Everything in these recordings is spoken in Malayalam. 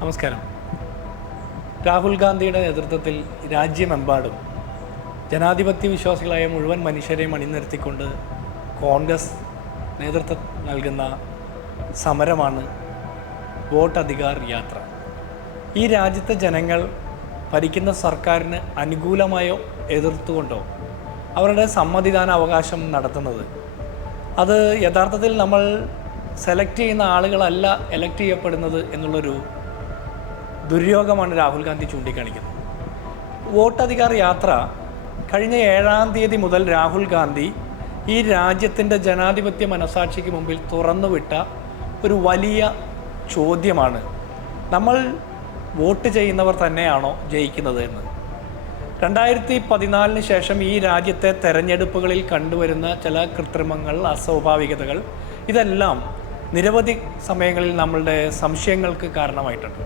നമസ്കാരം. രാഹുൽ ഗാന്ധിയുടെ നേതൃത്വത്തിൽ രാജ്യമെമ്പാടും ജനാധിപത്യ വിശ്വാസികളായ മുഴുവൻ മനുഷ്യരെയും അണിനിരത്തിക്കൊണ്ട് കോൺഗ്രസ് നേതൃത്വം നൽകുന്ന സമരമാണ് വോട്ട് അധികാർ യാത്ര. ഈ രാജ്യത്തെ ജനങ്ങൾ ഭരിക്കുന്ന സർക്കാരിന് അനുകൂലമായോ എതിർത്തുകൊണ്ടോ അവരുടെ സമ്മതിദാന അവകാശം നടത്തുന്നത്? അത് യഥാർത്ഥത്തിൽ നമ്മൾ സെലക്ട് ചെയ്യുന്ന ആളുകളല്ല എലക്ട് ചെയ്യപ്പെടുന്നത് എന്നുള്ളൊരു ദുര്യോഗമാണ് രാഹുൽ ഗാന്ധി ചൂണ്ടിക്കാണിക്കുന്നത്. വോട്ടധികാർ യാത്ര കഴിഞ്ഞ ഏഴാം തീയതി മുതൽ രാഹുൽ ഗാന്ധി ഈ രാജ്യത്തിന്റെ ജനാധിപത്യ മനസാക്ഷിക്ക് മുമ്പിൽ തുറന്നുവിട്ട ഒരു വലിയ ചോദ്യമാണ്. നമ്മൾ വോട്ട് ചെയ്യുന്നവർ തന്നെയാണോ ജയിക്കുന്നത് എന്ന്. രണ്ടായിരത്തി പതിനാലിന് ശേഷം ഈ രാജ്യത്തെ തെരഞ്ഞെടുപ്പുകളിൽ കണ്ടുവരുന്ന ചില കൃത്രിമങ്ങൾ അസ്വാഭാവികതകൾ ഇതെല്ലാം നിരവധി സമയങ്ങളിൽ നമ്മളുടെ സംശയങ്ങൾക്ക് കാരണമായിട്ടുണ്ട്.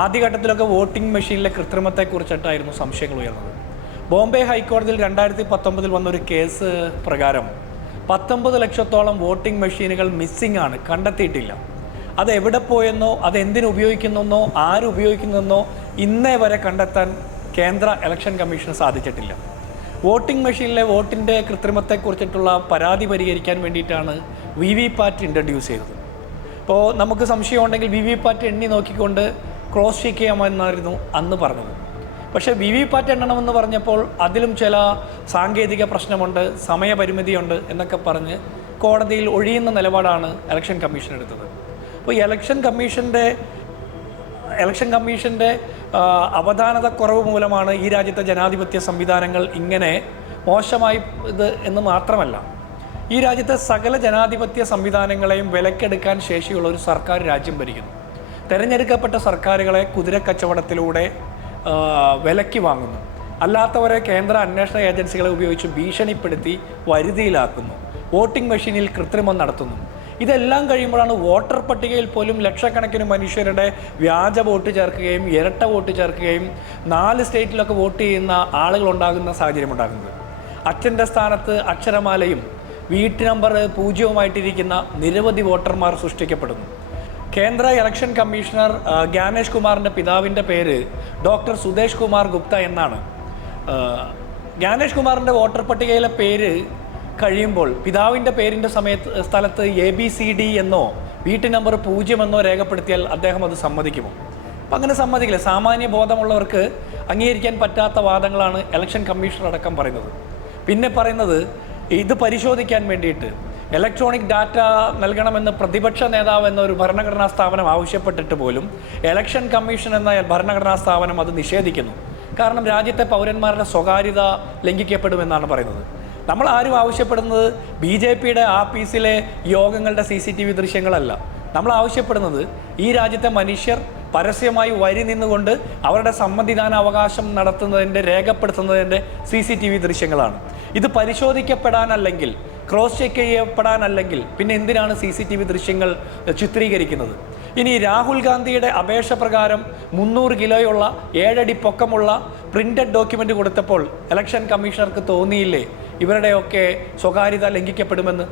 ആദ്യഘട്ടത്തിലൊക്കെ വോട്ടിംഗ് മെഷീനിലെ കൃത്രിമത്തെക്കുറിച്ചിട്ടായിരുന്നു സംശയങ്ങൾ ഉയർന്നത്. ബോംബെ ഹൈക്കോടതിയിൽ രണ്ടായിരത്തി പത്തൊമ്പതിൽ വന്നൊരു കേസ് പ്രകാരം പത്തൊമ്പത് ലക്ഷത്തോളം വോട്ടിംഗ് മെഷീനുകൾ മിസ്സിംഗ് ആണ് കണ്ടെത്തിയിട്ടില്ല. അത് എവിടെ പോയെന്നോ അത് എന്തിനു ഉപയോഗിക്കുന്നെന്നോ ആര് ഉപയോഗിക്കുന്നെന്നോ ഇന്നേ വരെ കണ്ടെത്താൻ കേന്ദ്ര ഇലക്ഷൻ കമ്മീഷന് സാധിച്ചിട്ടില്ല. വോട്ടിംഗ് മെഷീനിലെ വോട്ടിന്റെ കൃത്രിമത്തെക്കുറിച്ചിട്ടുള്ള പരാതി പരിഹരിക്കാൻ വേണ്ടിയിട്ടാണ് വി വി പാറ്റ് ഇൻട്രൊഡ്യൂസ് ചെയ്തത്. ഇപ്പോൾ നമുക്ക് സംശയമുണ്ടെങ്കിൽ വി വി പാറ്റ് എണ്ണി നോക്കിക്കൊണ്ട് ക്രോസ് ചെക്ക് ചെയ്യാമെന്നായിരുന്നു അന്ന് പറഞ്ഞത്. പക്ഷേ വി വി പാറ്റ് എണ്ണണമെന്ന് പറഞ്ഞപ്പോൾ അതിലും ചില സാങ്കേതിക പ്രശ്നമുണ്ട് സമയപരിമിതിയുണ്ട് എന്നൊക്കെ പറഞ്ഞ് കോടതിയിൽ ഒഴിയുന്ന നിലപാടാണ് ഇലക്ഷൻ കമ്മീഷൻ എടുത്തത്. അപ്പോൾ ഇലക്ഷൻ കമ്മീഷന്റെ ഇലക്ഷൻ കമ്മീഷന്റെ അവധാനത കുറവ് മൂലമാണ് ഈ രാജ്യത്തെ ജനാധിപത്യ സംവിധാനങ്ങൾ ഇങ്ങനെ മോശമായി ഇത് എന്ന് മാത്രമല്ല ഈ രാജ്യത്തെ സകല ജനാധിപത്യ സംവിധാനങ്ങളെയും വിലക്കെടുക്കാൻ ശേഷിയുള്ള ഒരു സർക്കാർ രാജ്യം ഭരിക്കുന്നു. തെരഞ്ഞെടുക്കപ്പെട്ട സർക്കാരുകളെ കുതിരക്കച്ചവടത്തിലൂടെ കച്ചവടത്തിലൂടെ വിലയ്ക്ക് വാങ്ങുന്നു. അല്ലാത്തവരെ കേന്ദ്ര അന്വേഷണ ഏജൻസികളെ ഉപയോഗിച്ച് ഭീഷണിപ്പെടുത്തി വരുതിയിലാക്കുന്നു. വോട്ടിംഗ് മെഷീനിൽ കൃത്രിമം നടത്തുന്നു. ഇതെല്ലാം കഴിയുമ്പോഴാണ് വോട്ടർ പട്ടികയിൽ പോലും ലക്ഷക്കണക്കിന് മനുഷ്യരുടെ വ്യാജ വോട്ട് ചേർക്കുകയും ഇരട്ട വോട്ട് ചേർക്കുകയും നാല് സ്റ്റേറ്റിലൊക്കെ വോട്ട് ചെയ്യുന്ന ആളുകൾ ഉണ്ടാകുന്ന സാഹചര്യം ഉണ്ടാകുന്നത് അച്ഛന്റെ സ്ഥാനത്ത് അക്ഷരമാലയും വീട്ടു നമ്പർ പൂജ്യവുമായിട്ടിരിക്കുന്ന നിരവധി വോട്ടർമാർ സൃഷ്ടിക്കപ്പെടുന്നു. കേന്ദ്ര ഇലക്ഷൻ കമ്മീഷണർ ജ്ഞാനേഷ് കുമാറിന്റെ പിതാവിന്റെ പേര് ഡോക്ടർ സുദേഷ് കുമാർ ഗുപ്ത എന്നാണ്. ജ്ഞാനേഷ് കുമാറിന്റെ വോട്ടർ പട്ടികയിലെ പേര് കഴിയുമ്പോൾ പിതാവിന്റെ പേരിന്റെ സമയത്ത് സ്ഥലത്ത് എ ബി സി ഡി എന്നോ വീട്ടു നമ്പർ പൂജ്യം എന്നോ രേഖപ്പെടുത്തിയാൽ അദ്ദേഹം അത് സമ്മതിക്കുമോ? അപ്പം അങ്ങനെ സമ്മതിക്കില്ല. സാമാന്യ ബോധമുള്ളവർക്ക് അംഗീകരിക്കാൻ പറ്റാത്ത വാദങ്ങളാണ് ഇലക്ഷൻ കമ്മീഷണർ അടക്കം പറയുന്നത്. പിന്നെ പറയുന്നത് ഇത് പരിശോധിക്കാൻ വേണ്ടിയിട്ട് ഇലക്ട്രോണിക് ഡാറ്റ നൽകണമെന്ന് പ്രതിപക്ഷ നേതാവ് എന്ന ഒരു ഭരണഘടനാ സ്ഥാപനം ആവശ്യപ്പെട്ടിട്ട് പോലും ഇലക്ഷൻ കമ്മീഷൻ എന്ന ഭരണഘടനാ സ്ഥാപനം അത് നിഷേധിക്കുന്നു. കാരണം രാജ്യത്തെ പൗരന്മാരുടെ സ്വകാര്യത ലംഘിക്കപ്പെടുമെന്നാണ് പറയുന്നത്. നമ്മൾ ആരും ആവശ്യപ്പെടുന്നത് ബി ജെ പിയുടെ ആഫീസിലെ യോഗങ്ങളുടെ സി സി ടി വി ദൃശ്യങ്ങളല്ല. നമ്മൾ ആവശ്യപ്പെടുന്നത് ഈ രാജ്യത്തെ മനുഷ്യർ പരസ്യമായി വരി നിന്നുകൊണ്ട് അവരുടെ സമ്മതിദാന അവകാശം നടത്തുന്നതിന്റെ രേഖപ്പെടുത്തുന്നതിന്റെ സി സി ടി വി ദൃശ്യങ്ങളാണ്. ഇത് പരിശോധിക്കപ്പെടാനല്ലെങ്കിൽ ക്രോസ് ചെക്ക് ചെയ്യപ്പെടാനല്ലെങ്കിൽ പിന്നെ എന്തിനാണ് സി സി ടി വി ദൃശ്യങ്ങൾ ചിത്രീകരിക്കുന്നത്? ഇനി രാഹുൽ ഗാന്ധിയുടെ അപേക്ഷ പ്രകാരം മുന്നൂറ് കിലോയുള്ള ഏഴടി പൊക്കമുള്ള പ്രിന്റഡ് ഡോക്യുമെന്റ് കൊടുത്തപ്പോൾ ഇലക്ഷൻ കമ്മീഷണർക്ക് തോന്നിയില്ലേ? ഇവരുടെയൊക്കെ സ്വകാര്യത ലംഘിക്കപ്പെടുമെന്ന്.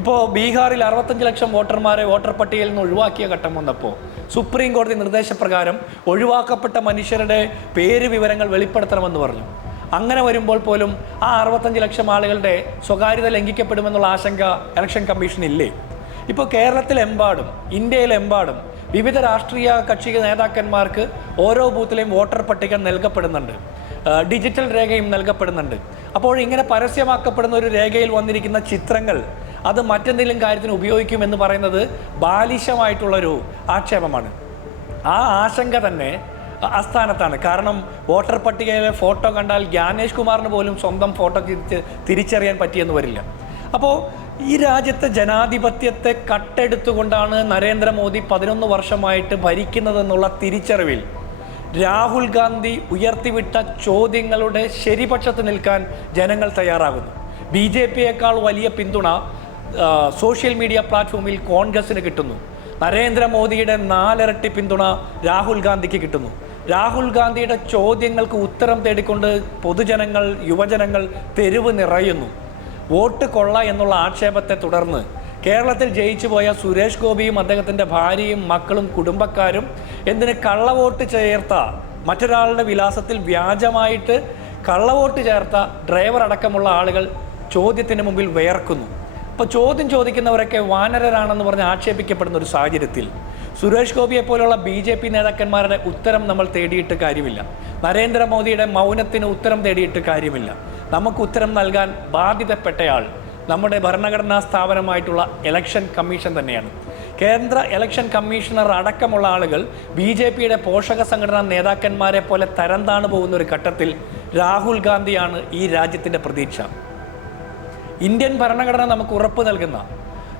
ഇപ്പോൾ ബീഹാറിൽ അറുപത്തഞ്ച് ലക്ഷം വോട്ടർമാരെ വോട്ടർ പട്ടികയിൽ നിന്ന് ഒഴിവാക്കിയ ഘട്ടം വന്നപ്പോൾ സുപ്രീം കോടതി നിർദ്ദേശപ്രകാരം ഒഴിവാക്കപ്പെട്ട മനുഷ്യരുടെ പേര് വിവരങ്ങൾ വെളിപ്പെടുത്തണമെന്ന് പറഞ്ഞു. അങ്ങനെ വരുമ്പോൾ പോലും ആ അറുപത്തഞ്ച് ലക്ഷം ആളുകളുടെ സ്വകാര്യത ലംഘിക്കപ്പെടുമെന്നുള്ള ആശങ്ക ഇലക്ഷൻ കമ്മീഷൻ ഇല്ലേ ഇപ്പോൾ കേരളത്തിലെമ്പാടും ഇന്ത്യയിലെമ്പാടും വിവിധ രാഷ്ട്രീയ കക്ഷി നേതാക്കന്മാർക്ക് ഓരോ ബൂത്തിലെയും വോട്ടർ പട്ടിക നൽകപ്പെടുന്നുണ്ട്. ഡിജിറ്റൽ രേഖയും നൽകപ്പെടുന്നുണ്ട്. അപ്പോൾ ഇങ്ങനെ പരസ്യമാക്കപ്പെടുന്ന ഒരു രേഖയിൽ വന്നിരിക്കുന്ന ചിത്രങ്ങൾ അത് മറ്റെന്തെങ്കിലും കാര്യത്തിന് ഉപയോഗിക്കുമെന്ന് പറയുന്നത് ബാലിശമായിട്ടുള്ളൊരു ആക്ഷേപമാണ്. ആ ആശങ്ക തന്നെ അസ്ഥാനത്താണ് കാരണം വോട്ടർ പട്ടികയിലെ ഫോട്ടോ കണ്ടാൽ ജ്ഞാനേഷ് കുമാറിന് പോലും സ്വന്തം ഫോട്ടോ തിരിച്ച് തിരിച്ചറിയാൻ പറ്റിയെന്ന് വരില്ല. അപ്പോൾ ഈ രാജ്യത്തെ ജനാധിപത്യത്തെ കട്ടെടുത്തുകൊണ്ടാണ് നരേന്ദ്രമോദി പതിനൊന്ന് വർഷമായിട്ട് ഭരിക്കുന്നതെന്നുള്ള തിരിച്ചറിവിൽ രാഹുൽ ഗാന്ധി ഉയർത്തിവിട്ട ചോദ്യങ്ങളുടെ ശരിപക്ഷത്ത് നിൽക്കാൻ ജനങ്ങൾ തയ്യാറാകുന്നു. ബി ജെ പിയേക്കാൾ വലിയ പിന്തുണ സോഷ്യൽ മീഡിയ പ്ലാറ്റ്ഫോമിൽ കോൺഗ്രസിന് കിട്ടുന്നു. നരേന്ദ്രമോദിയുടെ നാലിരട്ടി പിന്തുണ രാഹുൽ ഗാന്ധിക്ക് കിട്ടുന്നു. രാഹുൽ ഗാന്ധിയുടെ ചോദ്യങ്ങൾക്ക് ഉത്തരം തേടിക്കൊണ്ട് പൊതുജനങ്ങൾ യുവജനങ്ങൾ തെരുവ് നിറയുന്നു. വോട്ട് കൊള്ള എന്നുള്ള ആക്ഷേപത്തെ തുടർന്ന് കേരളത്തിൽ ജയിച്ചു പോയ സുരേഷ് ഗോപിയും അദ്ദേഹത്തിന്റെ ഭാര്യയും മക്കളും കുടുംബക്കാരും എന്തിന് കള്ളവോട്ട് ചേർത്ത മറ്റൊരാളുടെ വിലാസത്തിൽ വ്യാജമായിട്ട് കള്ളവോട്ട് ചേർത്ത ഡ്രൈവർ അടക്കമുള്ള ആളുകൾ ചോദ്യത്തിന് മുമ്പിൽ വേർക്കുന്നു അപ്പോൾ ചോദ്യം ചോദിക്കുന്നവരൊക്കെ വാനരരാണെന്ന് പറഞ്ഞ് ആക്ഷേപിക്കപ്പെടുന്ന ഒരു സാഹചര്യത്തിൽ സുരേഷ് ഗോപിയെ പോലുള്ള ബി ജെ പി നേതാക്കന്മാരുടെ ഉത്തരം നമ്മൾ തേടിയിട്ട് കാര്യമില്ല. നരേന്ദ്രമോദിയുടെ മൗനത്തിന് ഉത്തരം തേടിയിട്ട് കാര്യമില്ല. നമുക്ക് ഉത്തരം നൽകാൻ ബാധ്യതപ്പെട്ടയാൾ നമ്മുടെ ഭരണഘടനാ സ്ഥാപനമായിട്ടുള്ള ഇലക്ഷൻ കമ്മീഷൻ തന്നെയാണ്. കേന്ദ്ര ഇലക്ഷൻ കമ്മീഷണർ അടക്കമുള്ള ആളുകൾ ബി ജെ പിയുടെ പോഷക സംഘടനാ നേതാക്കന്മാരെ പോലെ തരംതാണു പോകുന്ന ഒരു ഘട്ടത്തിൽ രാഹുൽ ഗാന്ധിയാണ് ഈ രാജ്യത്തിന്റെ പ്രതീക്ഷ. ഇന്ത്യൻ ഭരണഘടന നമുക്ക് ഉറപ്പ് നൽകുന്ന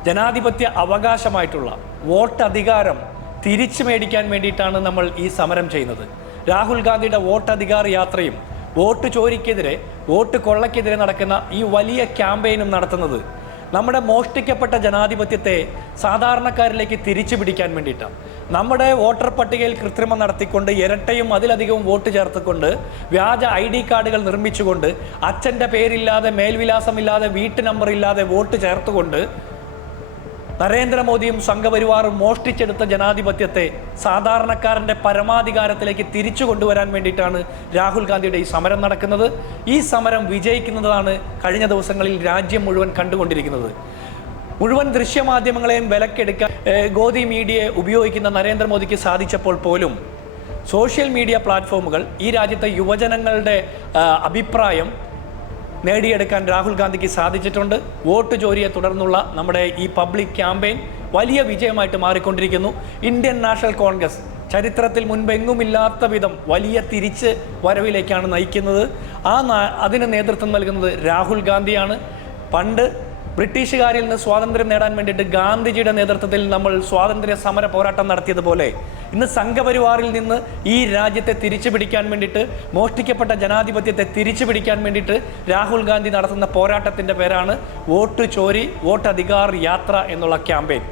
ജനാധിപത്യ അവകാശമായിട്ടുള്ള വോട്ട് അധികാരം തിരിച്ചു മേടിക്കാൻ വേണ്ടിയിട്ടാണ് നമ്മൾ ഈ സമരം ചെയ്യുന്നത്. രാഹുൽ ഗാന്ധിയുടെ വോട്ട് അധികാർ യാത്രയും വോട്ട് ചോരിക്കെതിരെ വോട്ട് കൊള്ളക്കെതിരെ നടക്കുന്ന ഈ വലിയ ക്യാമ്പയിനും നടത്തുന്നത് നമ്മുടെ മോഷ്ടിക്കപ്പെട്ട ജനാധിപത്യത്തെ സാധാരണക്കാരിലേക്ക് തിരിച്ചു പിടിക്കാൻ വേണ്ടിയിട്ടാണ്. നമ്മുടെ വോട്ടർ പട്ടികയിൽ കൃത്രിമം നടത്തിക്കൊണ്ട് ഇരട്ടയും അതിലധികവും വോട്ട് ചേർത്തുകൊണ്ട് വ്യാജ ഐ ഡി കാർഡുകൾ നിർമ്മിച്ചുകൊണ്ട് അച്ഛന്റെ പേരില്ലാതെ മേൽവിലാസമില്ലാതെ വീട്ടു നമ്പർ ഇല്ലാതെ വോട്ട് ചേർത്തുകൊണ്ട് നരേന്ദ്രമോദിയും സംഘപരിവാറും മോഷ്ടിച്ചെടുത്ത ജനാധിപത്യത്തെ സാധാരണക്കാരന്റെ പരമാധികാരത്തിലേക്ക് തിരിച്ചു കൊണ്ടുവരാൻ വേണ്ടിയിട്ടാണ് രാഹുൽ ഗാന്ധിയുടെ ഈ സമരം നടക്കുന്നത്. ഈ സമരം വിജയിക്കുന്നതാണ് കഴിഞ്ഞ ദിവസങ്ങളിൽ രാജ്യം മുഴുവൻ കണ്ടുകൊണ്ടിരിക്കുന്നത്. മുഴുവൻ ദൃശ്യമാധ്യമങ്ങളെയും വിലക്കെടുക്കാൻ ഗോദി മീഡിയയെ ഉപയോഗിക്കുന്ന നരേന്ദ്രമോദിക്ക് സാധിച്ചപ്പോൾ പോലും സോഷ്യൽ മീഡിയ പ്ലാറ്റ്ഫോമുകൾ ഈ രാജ്യത്തെ യുവജനങ്ങളുടെ അഭിപ്രായം നേടിയെടുക്കാൻ രാഹുൽ ഗാന്ധിക്ക് സാധിച്ചിട്ടുണ്ട്. വോട്ട് ചോരിയെ തുടർന്നുള്ള നമ്മുടെ ഈ പബ്ലിക് ക്യാമ്പയിൻ വലിയ വിജയമായിട്ട് മാറിക്കൊണ്ടിരിക്കുന്നു. ഇന്ത്യൻ നാഷണൽ കോൺഗ്രസ് ചരിത്രത്തിൽ മുൻപെങ്ങുമില്ലാത്ത വിധം വലിയ തിരിച്ച് വരവിലേക്കാണ് നയിക്കുന്നത്. ആ അതിന് നേതൃത്വം നൽകുന്നത് രാഹുൽ ഗാന്ധിയാണ്. പണ്ട് ബ്രിട്ടീഷുകാരിൽ നിന്ന് സ്വാതന്ത്ര്യം നേടാൻ വേണ്ടിയിട്ട് ഗാന്ധിജിയുടെ നേതൃത്വത്തിൽ നമ്മൾ സ്വാതന്ത്ര്യ സമര പോരാട്ടം നടത്തിയതുപോലെ ഇന്ന് സംഘപരിവാറിൽ നിന്ന് ഈ രാജ്യത്തെ തിരിച്ചു പിടിക്കാൻ വേണ്ടിയിട്ട് മോഷ്ടിക്കപ്പെട്ട ജനാധിപത്യത്തെ തിരിച്ചു പിടിക്കാൻ വേണ്ടിയിട്ട് രാഹുൽ ഗാന്ധി നടത്തുന്ന പോരാട്ടത്തിന്റെ പേരാണ് വോട്ട് ചോരി വോട്ട് അധികാർ യാത്ര എന്നുള്ള ക്യാമ്പയിൻ.